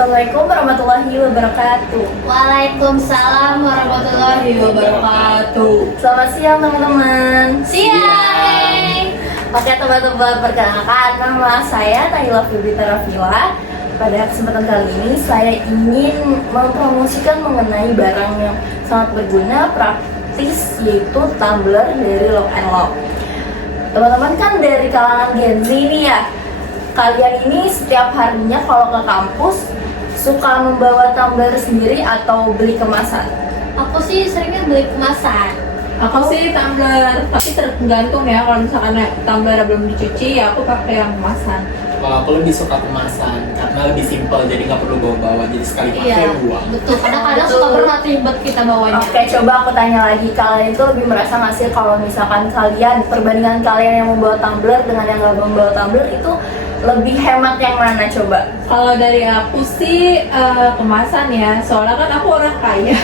Assalamualaikum warahmatullahi wabarakatuh. Waalaikumsalam warahmatullahi wabarakatuh. Selamat siang teman-teman. Siang. Oke teman-teman, perkenalkan nama saya Nahila Fibrita Rafila. Pada kesempatan kali ini saya ingin mempromosikan mengenai barang yang sangat berguna, praktis, yaitu tumbler dari Lock and Lock. Teman-teman kan dari kalangan Gen Z nih ya. Kalian ini setiap harinya kalau ke kampus suka membawa tumbler sendiri atau beli kemasan? Aku sih seringnya beli kemasan. Aku sih tumbler, tapi tergantung ya. Kalau misalkan tumbler belum dicuci, ya aku pakai yang kemasan. Kalau aku lebih suka kemasan karena lebih simpel, jadi nggak perlu bawa-bawa, jadi sekali pakai buang. Betul. Kadang-kadang Betul. suka berat ribet kita bawanya. Oke, coba aku tanya lagi, kalian itu lebih merasa nggak sih kalau misalkan kalian, perbandingan kalian yang membawa tumbler dengan yang nggak membawa tumbler itu lebih hemat yang mana coba? Kalau dari aku sih kemasan ya, soalnya kan aku orang kaya.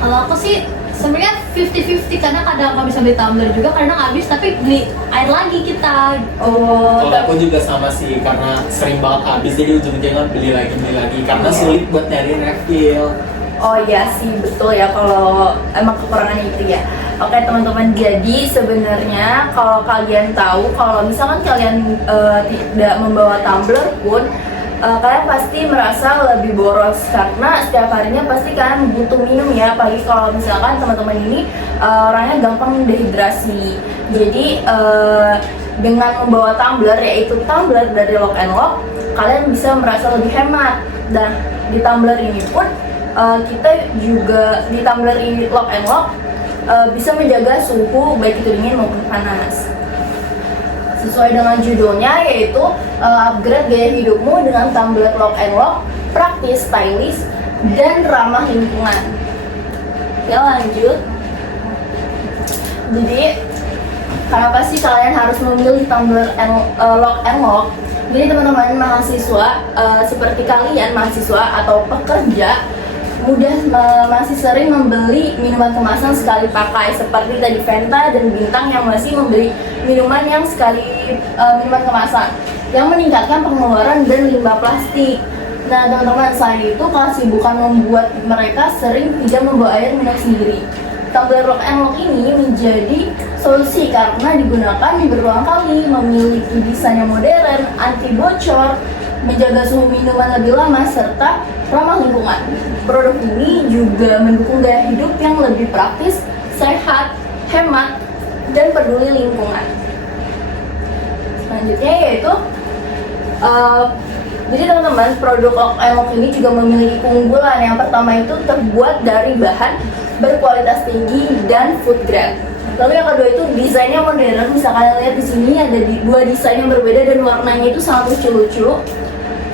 Kalau aku sih sebenarnya 50-50 karena kadang nggak bisa beli tumbler juga, kadang habis tapi beli air lagi kita. Oh, Kalau aku juga sama sih, karena sering banget habis, jadi ujung-ujungnya beli lagi karena sulit buat nyari refill. Oh iya sih, betul ya, kalau emang kekurangannya itu ya. Oke teman-teman, jadi sebenarnya kalau kalian tahu, kalau misalkan kalian tidak membawa tumbler pun, kalian pasti merasa lebih boros karena setiap harinya pasti kalian butuh minum ya. Apalagi kalau misalkan teman-teman ini orangnya gampang dehidrasi. Jadi dengan membawa tumbler, yaitu tumbler dari Lock and Lock, kalian bisa merasa lebih hemat. Dan di tumbler ini pun kita juga di tumbler ini Lock and Lock bisa menjaga suhu baik itu dingin maupun panas. Sesuai dengan judulnya, yaitu upgrade gaya hidupmu dengan tumbler Lock and Lock, praktis, stylish, dan ramah lingkungan. Ya lanjut. Jadi kenapa sih kalian harus memilih tumbler Lock and Lock? Jadi teman-teman mahasiswa seperti kalian, mahasiswa atau pekerja, masih sering membeli minuman kemasan sekali pakai seperti tadi Fanta dan Bintang yang masih membeli minuman yang minuman kemasan yang meningkatkan pengeluaran dan limbah plastik. Nah teman-teman, selain itu kesibukan membuat mereka sering tidak membawa air minum sendiri. Tumbler Lock and Lock ini menjadi solusi karena digunakan berulang kali, memiliki desain yang modern, anti bocor, menjaga suhu minuman lebih lama, serta ramah lingkungan. Produk ini juga mendukung gaya hidup yang lebih praktis, sehat, hemat, dan peduli lingkungan. Selanjutnya yaitu jadi teman-teman, produk Lock and Lock ini juga memiliki keunggulan. Yang pertama itu terbuat dari bahan berkualitas tinggi dan food grade. Lalu yang kedua itu desainnya modern. Bisa kalian lihat di sini ada dua desain yang berbeda dan warnanya itu sangat lucu-lucu.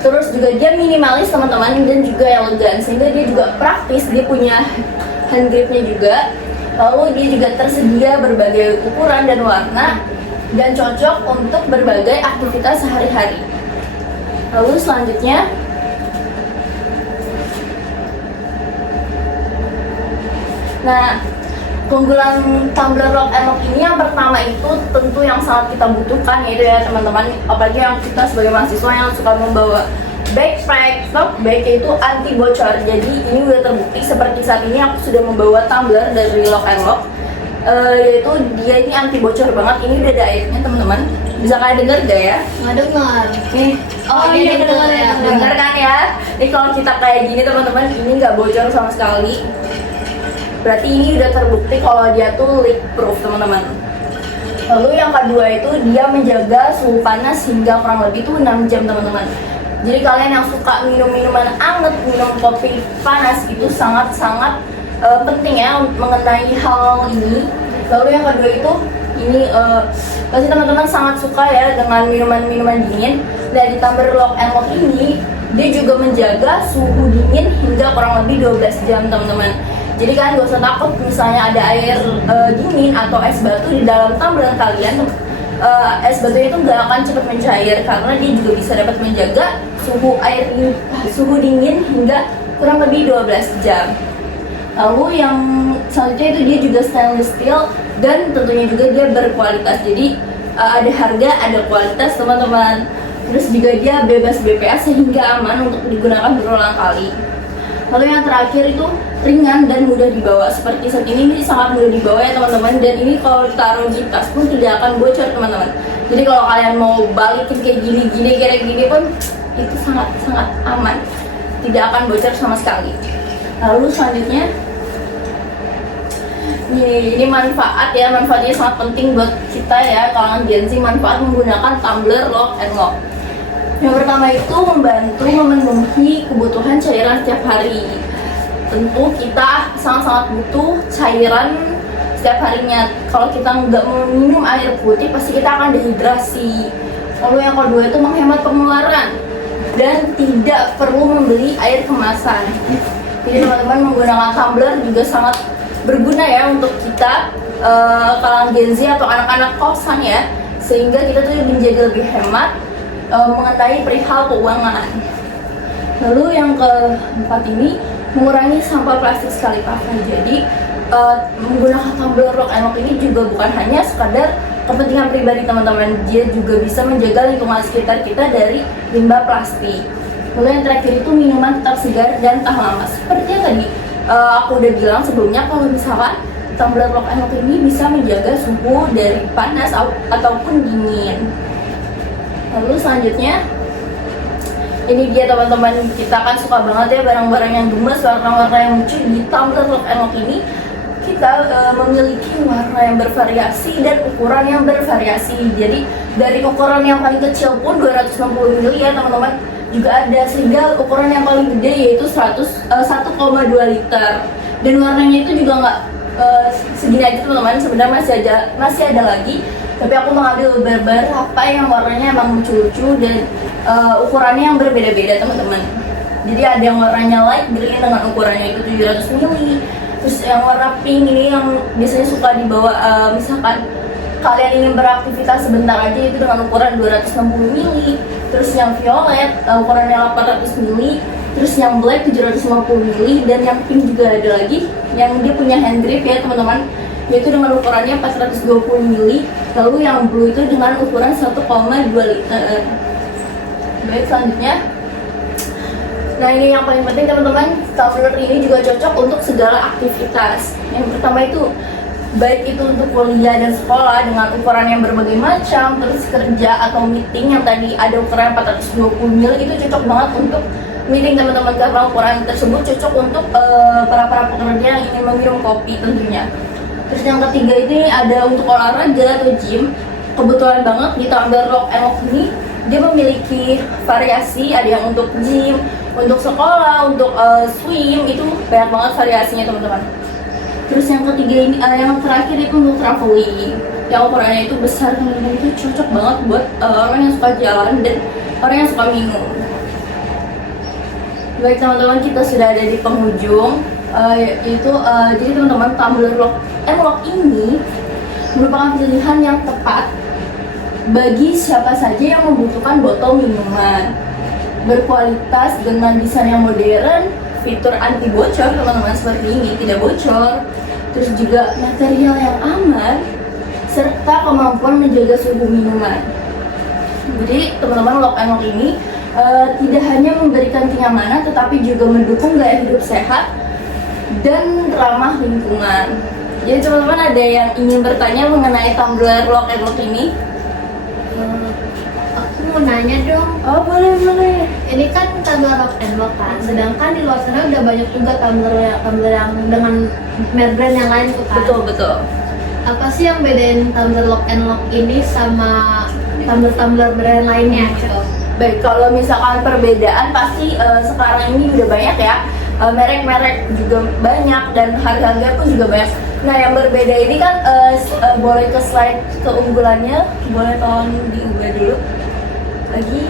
Terus juga dia minimalis teman-teman dan juga elegan, sehingga dia juga praktis, dia punya hand gripnya juga. Lalu dia juga tersedia berbagai ukuran dan warna dan cocok untuk berbagai aktivitas sehari-hari. Lalu selanjutnya keunggulan tumbler Lock and Lock ini yang pertama itu tentu yang sangat kita butuhkan, yaitu ya teman-teman, apalagi yang kita sebagai mahasiswa yang suka membawa backpack, tote bag, yaitu anti bocor. Jadi ini udah terbukti, seperti saat ini aku sudah membawa tumbler dari Lock and Lock, yaitu dia ini anti bocor banget. Ini udah ada airnya teman-teman, bisa kalian denger gak ya? Nggak dengar. Nih, Iya dengar ya. dengar kan ya? Ini kalau kita kayak gini teman-teman, ini nggak bocor sama sekali. Berarti ini udah terbukti kalau dia tuh leak proof teman-teman. Lalu yang kedua itu dia menjaga suhu panas hingga kurang lebih tuh 6 jam teman-teman. Jadi kalian yang suka minum minuman anget, minum kopi panas, itu sangat-sangat penting ya mengenai hal ini. Lalu yang kedua itu ini pasti teman-teman sangat suka ya dengan minuman-minuman dingin. Dan di tumbler Lock and Lock ini dia juga menjaga suhu dingin hingga kurang lebih 12 jam teman-teman. Jadi kalian gak usah takut misalnya ada air dingin atau es batu di dalam tumbler kalian, es batunya itu gak akan cepat mencair karena dia juga bisa dapat menjaga suhu dingin hingga kurang lebih 12 jam. Lalu yang selanjutnya itu dia juga stainless steel dan tentunya juga dia berkualitas. Jadi ada harga, ada kualitas teman-teman. Terus juga dia bebas BPA sehingga aman untuk digunakan berulang kali. Lalu yang terakhir itu ringan dan mudah dibawa. Seperti saat ini sangat mudah dibawa ya teman-teman. Dan ini kalau ditaruh di tas pun tidak akan bocor teman-teman. Jadi kalau kalian mau balikin kayak gini-gini, kayak gini pun itu sangat aman, tidak akan bocor sama sekali. Lalu selanjutnya ini manfaatnya sangat penting buat kita ya kalangan Gen Z. Manfaat menggunakan tumbler lock and lock. Yang pertama itu membantu memenuhi kebutuhan cairan setiap hari. Tentu kita sangat-sangat butuh cairan setiap harinya. Kalau kita nggak minum air putih pasti kita akan dehidrasi. Lalu yang kedua itu menghemat pengeluaran dan tidak perlu membeli air kemasan. Jadi teman-teman menggunakan tumbler juga sangat berguna ya untuk kita kalangan Gen Z atau anak-anak kosan ya, sehingga kita tuh menjaga lebih hemat mengenai perihal keuangan. Lalu yang keempat ini mengurangi sampah plastik sekali pakai. Jadi menggunakan tumbler lock and lock ini juga bukan hanya sekadar kepentingan pribadi teman-teman, dia juga bisa menjaga lingkungan sekitar kita dari limbah plastik. Lalu yang terakhir itu minuman tetap segar dan tahan lama. Seperti yang tadi aku udah bilang sebelumnya, kalau misalkan tumbler lock and lock ini bisa menjaga suhu dari panas ataupun dingin. Lalu selanjutnya ini dia teman-teman, kita kan suka banget ya barang-barang yang gemes, warna-warna yang lucu. Di tumbler lock and lock ini kita memiliki warna yang bervariasi dan ukuran yang bervariasi. Jadi dari ukuran yang paling kecil pun 260 ml ya teman-teman juga ada, sehingga ukuran yang paling gede yaitu 1,2 liter. Dan warnanya itu juga nggak segini aja teman-teman, sebenarnya masih ada lagi, tapi aku mengambil beberapa yang warnanya emang lucu-lucu dan ukurannya yang berbeda-beda teman-teman. Jadi ada yang warnanya light green dengan ukurannya itu 700 ml. Terus yang warna pink ini yang biasanya suka dibawa misalkan kalian ingin beraktivitas sebentar aja, itu dengan ukuran 260 ml. Terus yang violet ukurannya 800 ml. Terus yang black 750 ml. Dan yang pink juga ada lagi yang dia punya hand grip ya teman-teman, yaitu dengan ukurannya 420 ml. Lalu yang blue itu dengan ukuran 1,2 liter. Baik, selanjutnya, nah ini yang paling penting teman-teman, tumbler ini juga cocok untuk segala aktivitas. Yang pertama itu baik itu untuk kuliah dan sekolah dengan ukuran yang berbagai macam, terus kerja atau meeting yang tadi ada ukuran 420 ml itu cocok banget untuk meeting teman-teman, karena ukuran tersebut cocok untuk para pekerja yang ingin meminum kopi tentunya. Terus yang ketiga ini ada untuk olahraga atau gym. Kebetulan banget di tumbler lock and lock ini dia memiliki variasi, ada yang untuk gym, untuk sekolah, untuk swim, itu banyak banget variasinya teman-teman. Terus yang ketiga ini, yang terakhir itu untuk traveling, yang ukurannya itu besar teman-teman, itu cocok banget buat orang yang suka jalan dan orang yang suka minum. Baik teman-teman, kita sudah ada di penghujung. Jadi teman-teman, tumbler lock and lock ini merupakan pilihan yang tepat bagi siapa saja yang membutuhkan botol minuman berkualitas dengan desain yang modern, fitur anti bocor teman-teman seperti ini, tidak bocor, terus juga material yang aman, serta kemampuan menjaga suhu minuman. Jadi teman-teman, lock and lock ini tidak hanya memberikan kenyamanan, tetapi juga mendukung gaya hidup sehat dan ramah lingkungan. Jadi teman-teman, ada yang ingin bertanya mengenai tumbler lock and lock ini? Aku mau nanya dong. Oh, boleh. Ini kan tumbler lock and lock kan, sedangkan di luar sana udah banyak juga tumbler yang dengan merek brand yang lain tuh kan. Betul. Apa sih yang bedain tumbler lock and lock ini sama tumbler brand lainnya gitu? Baik, kalau misalkan perbedaan pasti sekarang ini udah banyak ya, merek-merek juga banyak dan harga-harga pun juga banyak. Nah, yang berbeda ini kan boleh ke slide keunggulannya, boleh tolong diubah dulu lagi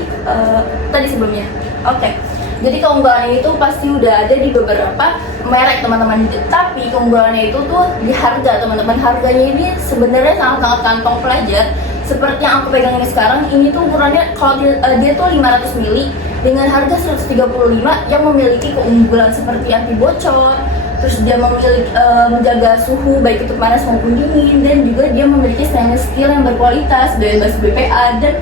tadi sebelumnya. Oke. Jadi keunggulan ini tuh pasti udah ada di beberapa merek teman-teman. Tapi keunggulannya itu tuh di harga teman-teman. Harganya ini sebenarnya sangat-sangat kantong pelajar. Seperti yang aku pegang ini sekarang, ini tuh ukurannya kalau dia tuh 500 ml dengan harga 135 yang memiliki keunggulan seperti anti bocor. Terus dia memiliki menjaga suhu baik itu panas maupun dingin, dan juga dia memiliki stainless steel yang berkualitas, bebas BPA, dan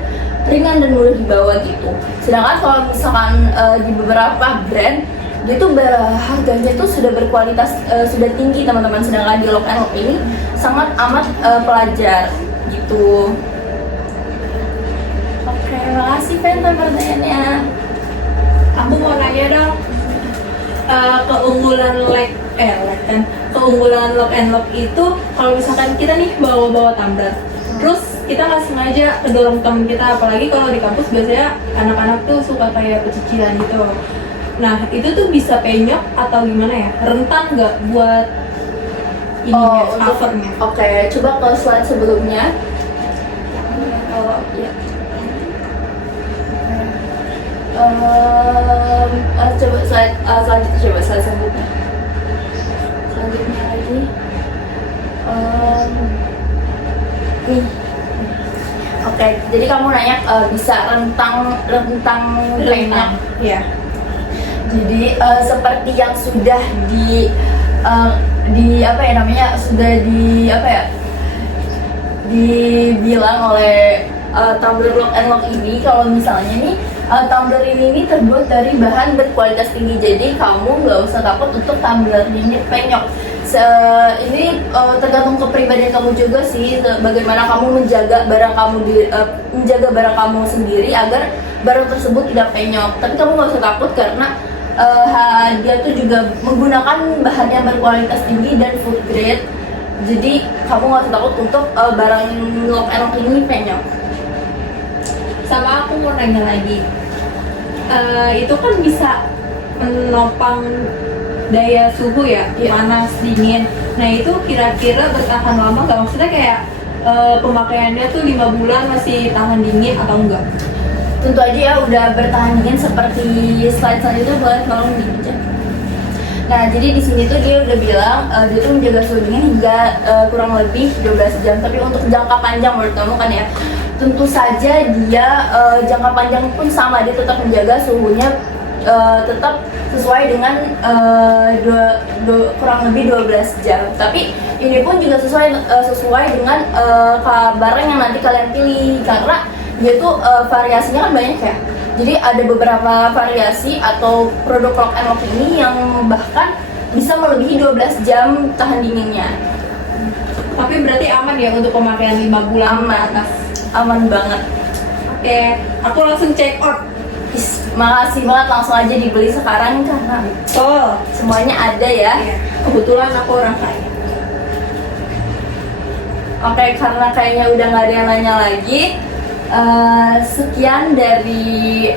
ringan dan mudah dibawa gitu. Sedangkan kalau misalkan di beberapa brand dia tuh harganya tuh sudah berkualitas, sudah tinggi teman-teman. Sedangkan di Lock and Lock ini sangat amat pelajar gitu. Oke, makasih Fen pertanyaannya. Aku mau nanya dong, keunggulan keunggulan Lock and Lock itu kalau misalkan kita nih bawa tumbler, terus kita nggak sengaja kedorong temen kita, apalagi kalau di kampus biasanya anak-anak tuh suka kayak pecicilan gitu. Nah itu tuh bisa penyok atau gimana ya? Rentan nggak buat ininya, covernya? Oke, coba ke slide sebelumnya. Ya. Coba slide selanjutnya, coba slide selanjutnya. Selanjutnya lagi. Nih. Oke, jadi kamu nanya bisa rentang penyok. Ya. Jadi seperti yang sudah di apa ya namanya, sudah dibilang oleh tumbler Lock and Lock ini, kalau misalnya nih tumbler ini terbuat dari bahan berkualitas tinggi, jadi kamu nggak usah takut untuk tumbler ini penyok. Ini tergantung kepribadian kamu juga sih, bagaimana kamu menjaga barang kamu sendiri agar barang tersebut tidak penyok. Tapi kamu nggak usah takut karena dia tuh juga menggunakan bahan yang berkualitas tinggi dan food grade. Jadi kamu nggak usah takut untuk barang Lock and Lock ini penyok. Sama aku mau nanya lagi, itu kan bisa menopang daya suhu ya, panas, dingin. Nah itu kira-kira bertahan lama nggak? Maksudnya kayak pemakaiannya tuh 5 bulan masih tahan dingin atau enggak? Tentu aja ya, udah bertahan dingin seperti slide selanjutnya, boleh tolong dibaca. Nah, jadi di sini tuh dia udah bilang dia tuh menjaga suhu dingin hingga kurang lebih 12 jam. Tapi untuk jangka panjang menurut kamu kan ya, tentu saja dia jangka panjang pun sama, dia tetap menjaga suhunya tetap sesuai dengan kurang lebih 12 jam. Tapi ini pun juga sesuai dengan barang yang nanti kalian pilih, karena dia tuh variasinya kan banyak ya. Jadi ada beberapa variasi atau produk Lock and Lock ini yang bahkan bisa melebihi 12 jam tahan dinginnya. Tapi berarti aman ya untuk pemakaian 5 bulan ke atas? Aman banget. Oke, aku langsung check out. Makasih banget, langsung aja dibeli sekarang karena semuanya ada ya. Iya. Kebetulan aku orang kaya. Oke, karena kayaknya udah nggak ada yang nanya lagi, sekian dari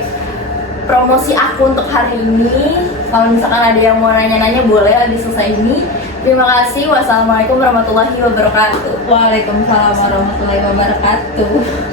promosi aku untuk hari ini. Kalau misalkan ada yang mau nanya-nanya boleh habis selesai ini. Terima kasih. Wassalamualaikum warahmatullahi wabarakatuh. Waalaikumsalam warahmatullahi wabarakatuh.